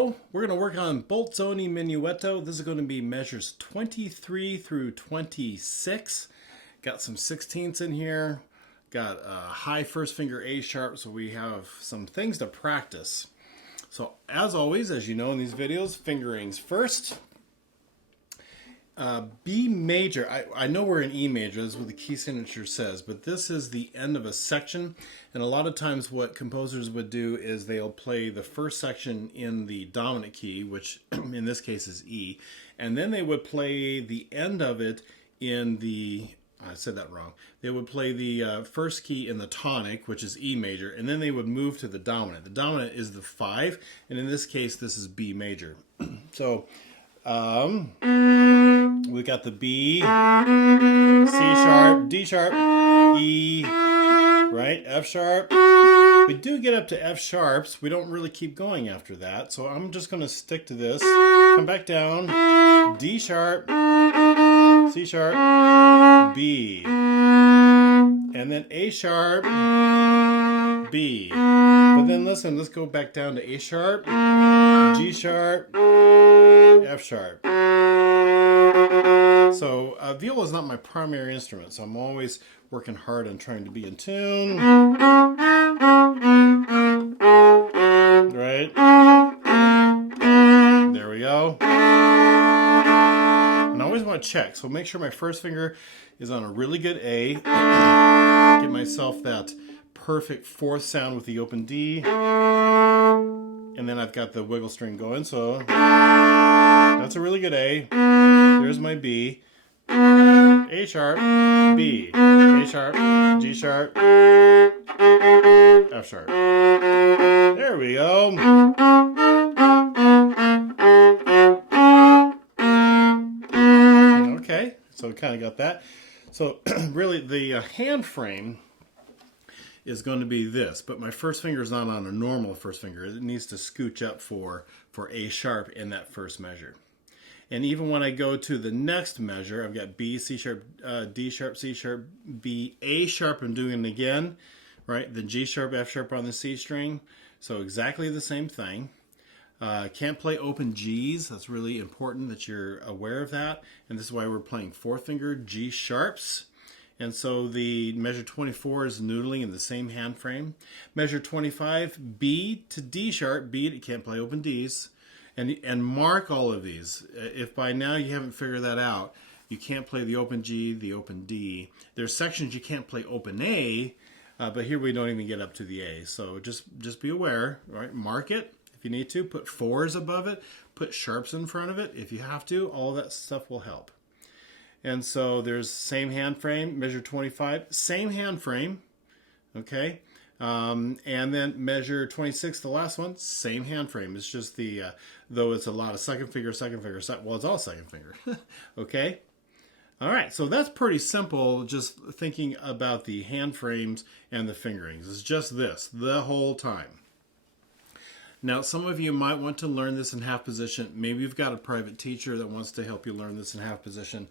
go. We're going to work on Bolzoni Minuetto. This is going to be measures 23 through 26. Got some 16ths in here. Got a high first finger A sharp, so we have some things to practice. So as always, as you know in these videos, fingerings first. B major, I know we're in E major, this is what the key signature says, but this is the end of a section, and a lot of times what composers would do is they'll play the first section in the dominant key, which in this case is E, and then they would play the end of it in the, I said that wrong, they would play the first key in the tonic, which is E major, and then they would move to the dominant. The dominant is the 5, and in this case this is B major. So, we got the B, C sharp, D sharp, E, right, F sharp. We do get up to F sharps. We don't really keep going after that. So I'm just going to stick to this. Come back down, D sharp, C sharp, B. And then A sharp, B. But then listen, let's go back down to A sharp, G sharp, F sharp. So viola is not my primary instrument, so I'm always working hard on trying to be in tune. Right? There we go. And I always want to check, so make sure my first finger is on a really good A. Get myself that perfect fourth sound with the open D. And then I've got the wiggle string going, so that's a really good A. There's my B. A sharp, B, A sharp, G sharp, F sharp. There we go. Okay, so we kind of got that. So really the hand frame is going to be this, but my first finger is not on a normal first finger. It needs to scooch up for A sharp in that first measure. And even when I go to the next measure, I've got B, C sharp, D sharp, C sharp, B, A sharp, I'm doing it again, right? Then G sharp, F sharp on the C string. So exactly the same thing. Can't play open Gs. That's really important that you're aware of that. And this is why we're playing fourth finger G sharps. And so the measure 24 is noodling in the same hand frame. Measure 25, B to D sharp, B, you can't play open Ds. And mark all of these. If by now you haven't figured that out, you can't play the open G, the open D. There's sections you can't play open A, but here we don't even get up to the A. So just be aware, right? Mark it if you need to. Put 4s above it. Put sharps in front of it if you have to. All that stuff will help. And so there's same hand frame, measure 25, same hand frame, okay? And then measure 26, the last one, same hand frame. It's just the, though it's a lot of second finger, well, it's all second finger, okay? All right, so that's pretty simple, just thinking about the hand frames and the fingerings. It's just this, the whole time. Now, some of you might want to learn this in half position. Maybe you've got a private teacher that wants to help you learn this in half position.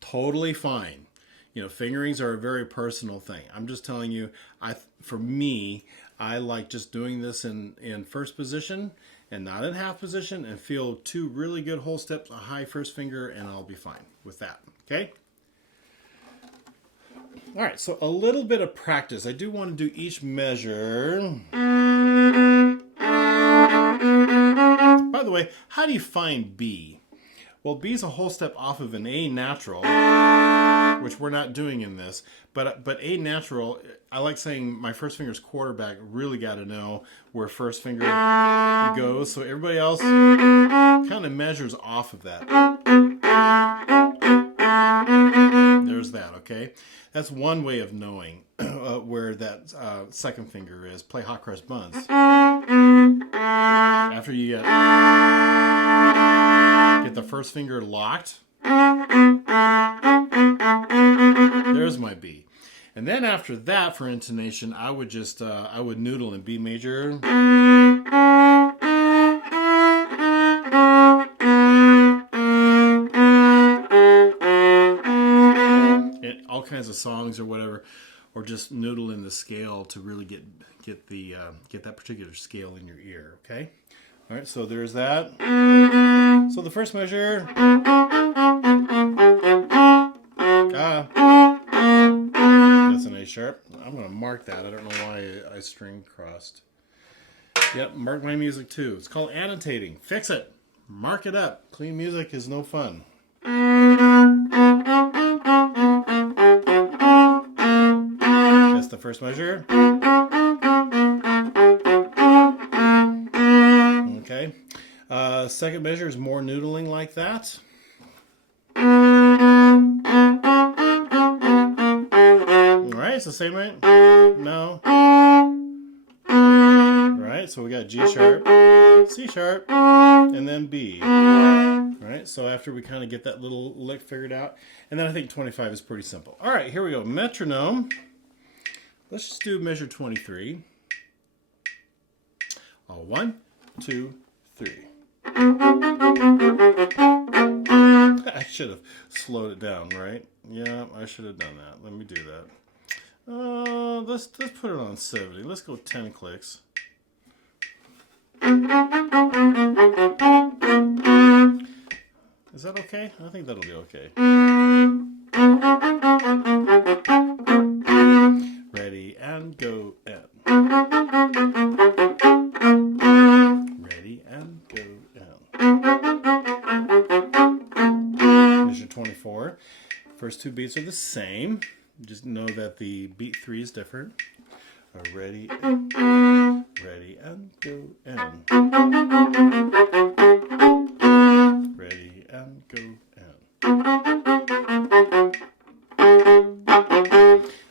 Totally fine. You know, fingerings are a very personal thing. I'm just telling you, for me, I like just doing this in first position and not in half position, and feel 2 really good whole steps, a high first finger, and I'll be fine with that, okay? All right, so a little bit of practice. I do want to do each measure. By the way, how do you find B? Well, B is a whole step off of an A natural, which we're not doing in this, but A natural, I like saying my first finger's quarterback, really got to know where first finger goes, so everybody else kind of measures off of that. There's that, okay? That's one way of knowing where that second finger is. Play hot cross buns. After you get the first finger locked, there's my B. And then after that, for intonation, I would just, I would noodle in B major. And all kinds of songs or whatever, or just noodle in the scale to really get that particular scale in your ear, okay? All right, so there's that. So the first measure, that's an A sharp. I'm going to mark that. I don't know why I string crossed. Yep, mark my music too. It's called annotating. Fix it. Mark it up. Clean music is no fun. That's the first measure. Okay. Second measure is more noodling like that. Alright, it's the same, right? No. Alright, so we got G sharp, C sharp, and then B. Alright, so after we kind of get that little lick figured out, and then I think 25 is pretty simple. Alright, here we go. Metronome. Let's just do measure 23. 1, 2, 3. I should have slowed it down, right? Yeah, I should have done that. Let me do that. Let's put it on 70. Let's go 10 clicks. Is that okay? I think that'll be okay. Ready and go and. Ready and go and. Measure 24. First two beats are the same. Just know that the beat 3 is different. Ready and go and. Ready and go and.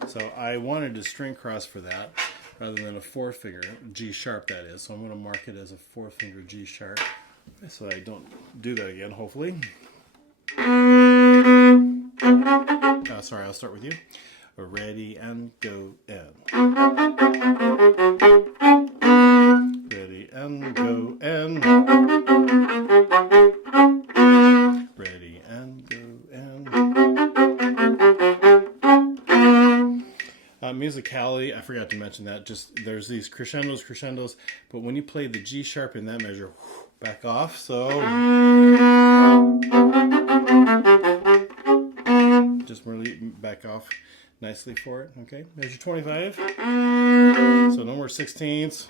So I wanted to string cross for that rather than a 4-finger G sharp, that is. So I'm going to mark it as a 4-finger G sharp so I don't do that again, hopefully. Sorry, I'll start with you. Ready and go and. Ready and go and. Ready and go and. Musicality, I forgot to mention that. Just there's these crescendos, but when you play the G sharp in that measure, back off. So just really back off nicely for it. Okay, measure 25. So no more 16ths.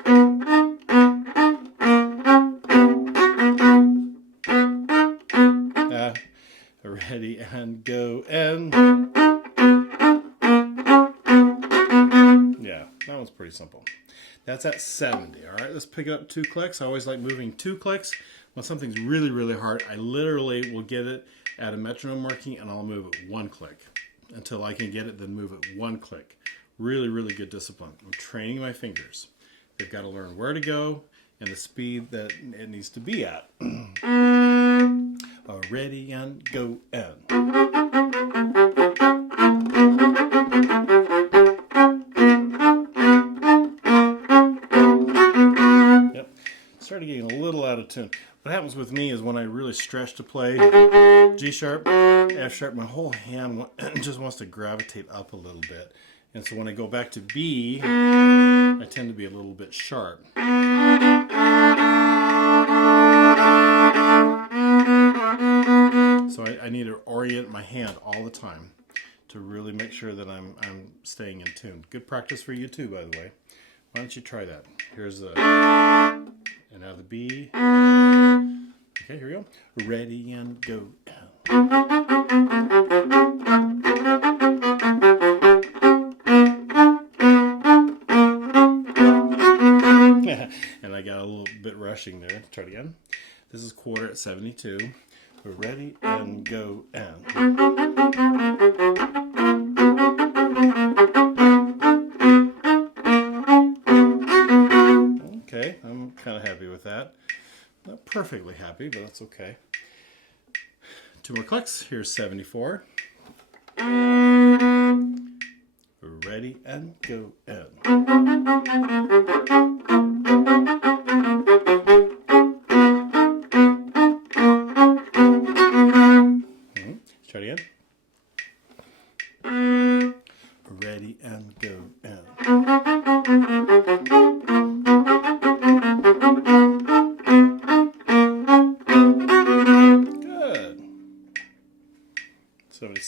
Ready and go and. Yeah, that one's pretty simple. That's at 70. All right, let's pick it up 2 clicks. I always like moving 2 clicks. When something's really, really hard, I literally will get it at a metronome marking and I'll move it 1 click until I can get it, then move it 1 click. Really, really good discipline. I'm training my fingers. They've got to learn where to go and the speed that it needs to be at. Ready and go and. Yep, started getting a little out of tune. What happens with me is when I really stretch to play G sharp, F sharp, my whole hand just wants to gravitate up a little bit. And so when I go back to B, I tend to be a little bit sharp. So I need to orient my hand all the time to really make sure that I'm staying in tune. Good practice for you too, by the way. Why don't you try that? Here's the, and now the B. Okay, here we go. Ready and go. And I got a little bit rushing there. Try it again. This is quarter at 72. We're ready and go and. Okay, I'm kind of happy with that. Not perfectly happy, but that's okay. 2 more clicks. Here's 74. We're ready and go and. Try it again. Ready and go and.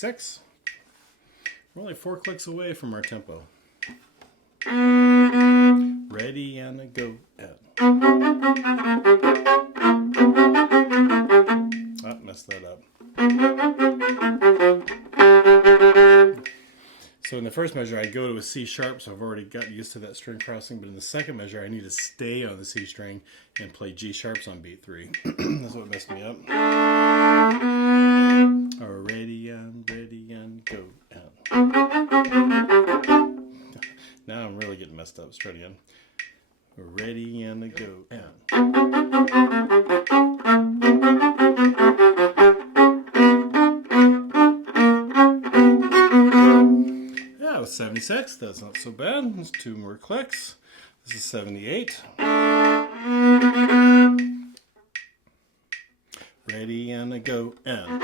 76. We're only 4 clicks away from our tempo. Ready and go. And. Oh, messed that up. So in the first measure, I go to a C sharp, so I've already got used to that string crossing. But in the second measure, I need to stay on the C string and play G sharps on beat 3. That's what messed me up. Ready and go. And. Now I'm really getting messed up. Let's try it again. Ready and go. And. That was 76. That's not so bad. There's 2 more clicks. This is 78. Ready and go. And.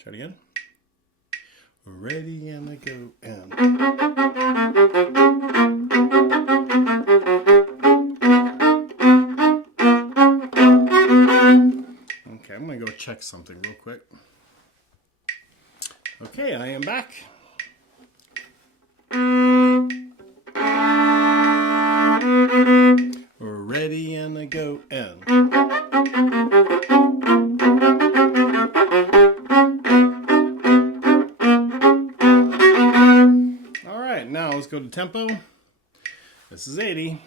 Try it again. Ready and go. And. Okay, I'm going to go check something real quick. Okay, I am back. Ready and go. And. All right, now let's go to tempo. This is 80.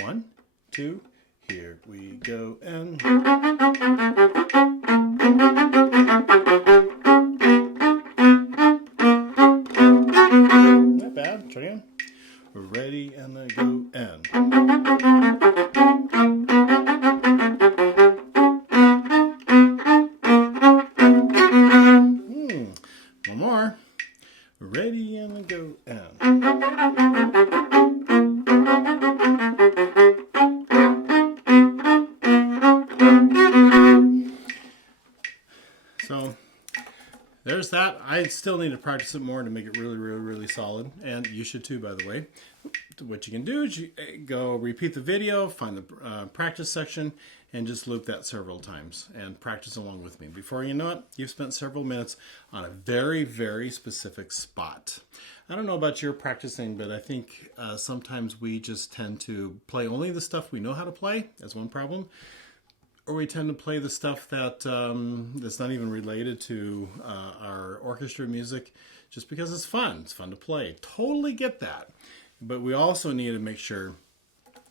1, 2, here we go. And. Not bad. Try again. Ready and go. And. One more. Ready and go. And. So there's that. I still need to practice it more to make it really solid, and you should too, by the way. What you can do is you go repeat the video, find the practice section, and just loop that several times and practice along with me. Before you know it, you've spent several minutes on a very specific spot. I don't know about your practicing, but I think sometimes we just tend to play only the stuff we know how to play. That's one problem. Or we tend to play the stuff that that's not even related to our orchestra music just because it's fun. It's fun to play. Totally get that. But we also need to make sure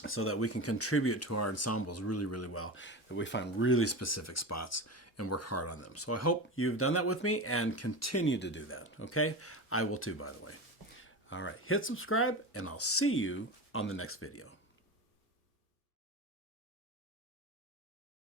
so that we can contribute to our ensembles really well, that we find really specific spots and work hard on them. So I hope you've done that with me and continue to do that, okay? I will too, by the way. All right, hit subscribe, and I'll see you on the next video.